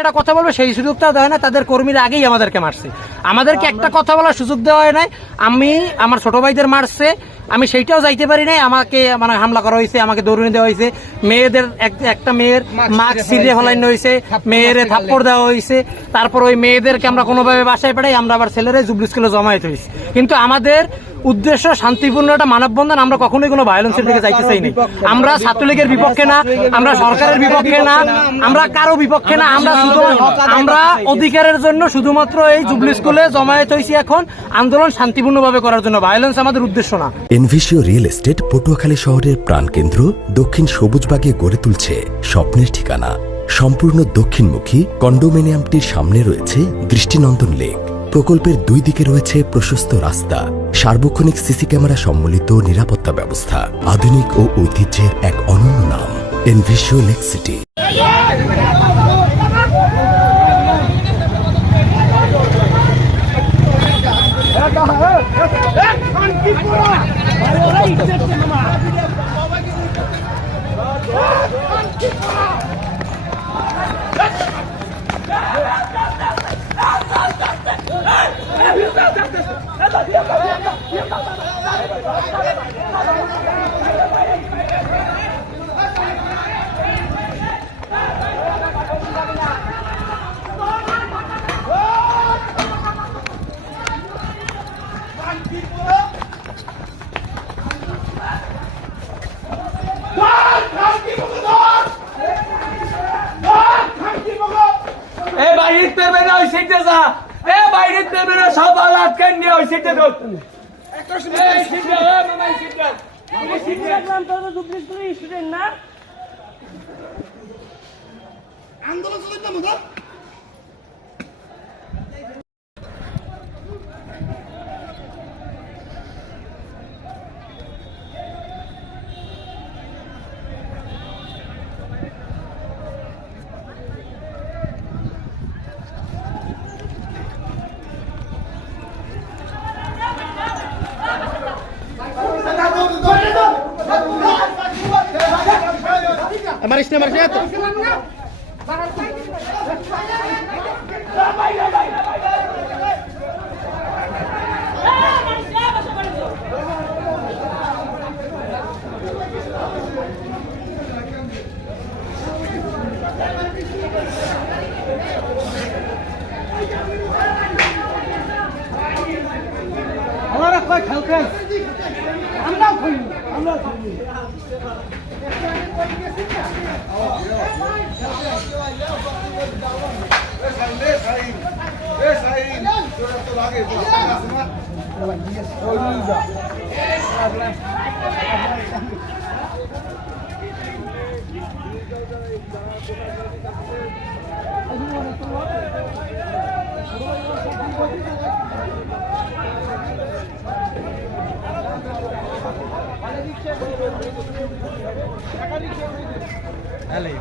একটা কথা বলবে সেই সুযোগটা দেয় না তাদের কর্মীরা আগেই আমাদেরকে মারছে। আমাদেরকে একটা কথা বলার সুযোগ দেওয়া হয় নাই। আমি আমার ছোট ভাইদের মারছে আমি সেইটাও যাইতে পারি নাই। আমাকে মানে হামলা করা হয়েছে আমাকে দৌড়িয়ে দেওয়া হয়েছে। মেয়েদের একটা মেয়ের মাস্ক ছিঁড়ে ফেলানো হয়েছে মেয়ের থাপ্পড় দেওয়া হয়েছে। তারপর ওই মেয়েদেরকে আমরা কোনোভাবে বাসায় পাঠাই আমরা আবার ছেলেরা জুবলি স্কুলে জমায়েত হয়েছি। কিন্তু আমাদের উদ্দেশ্য শান্তিপূর্ণ একটা মানববন্ধন আমরা কখনোই কোনো ভায়োলেন্সের দিকে যাইতে চাই না আমরা ছাত্রলীগের বিপক্ষে না আমরা সরকারের বিপক্ষে না আমরা কারও বিপক্ষে না আমরা আমরা অধিকারের জন্য শুধুমাত্র এই জুবলি স্কুলে জমায়েত হয়েছি এখন। আন্দোলন শান্তিপূর্ণভাবে করার জন্য ভায়োলেন্স আমাদের উদ্দেশ্য না। এনভিসিও রিয়েল এস্টেট পটুয়াখালী শহরের প্রাণকেন্দ্র দক্ষিণ সবুজবাগে গড়ে তুলছে স্বপ্নের ঠিকানা। সম্পূর্ণ দক্ষিণমুখী কন্ডোমিনিয়ামটির সামনে রয়েছে দৃষ্টিনন্দন লেক। প্রকল্পের দুই দিকে রয়েছে প্রশস্ত রাস্তা, সার্বক্ষণিক সিসি ক্যামেরা সম্মিলিত নিরাপত্তা ব্যবস্থা, আধুনিক ও ঐতিহ্যের এক অনন্য নাম এনভিসিও লেক সিটি। এ বাইরের পেবে না ওই সিটে যা। এ বাইরের পেবে না সব আল আটকান ওই সিটে ধর আন্দোলন চলে না মারিস না মারিস না কয় খেলতে। আমরাও খেলি আমরাও খেলি। Allez.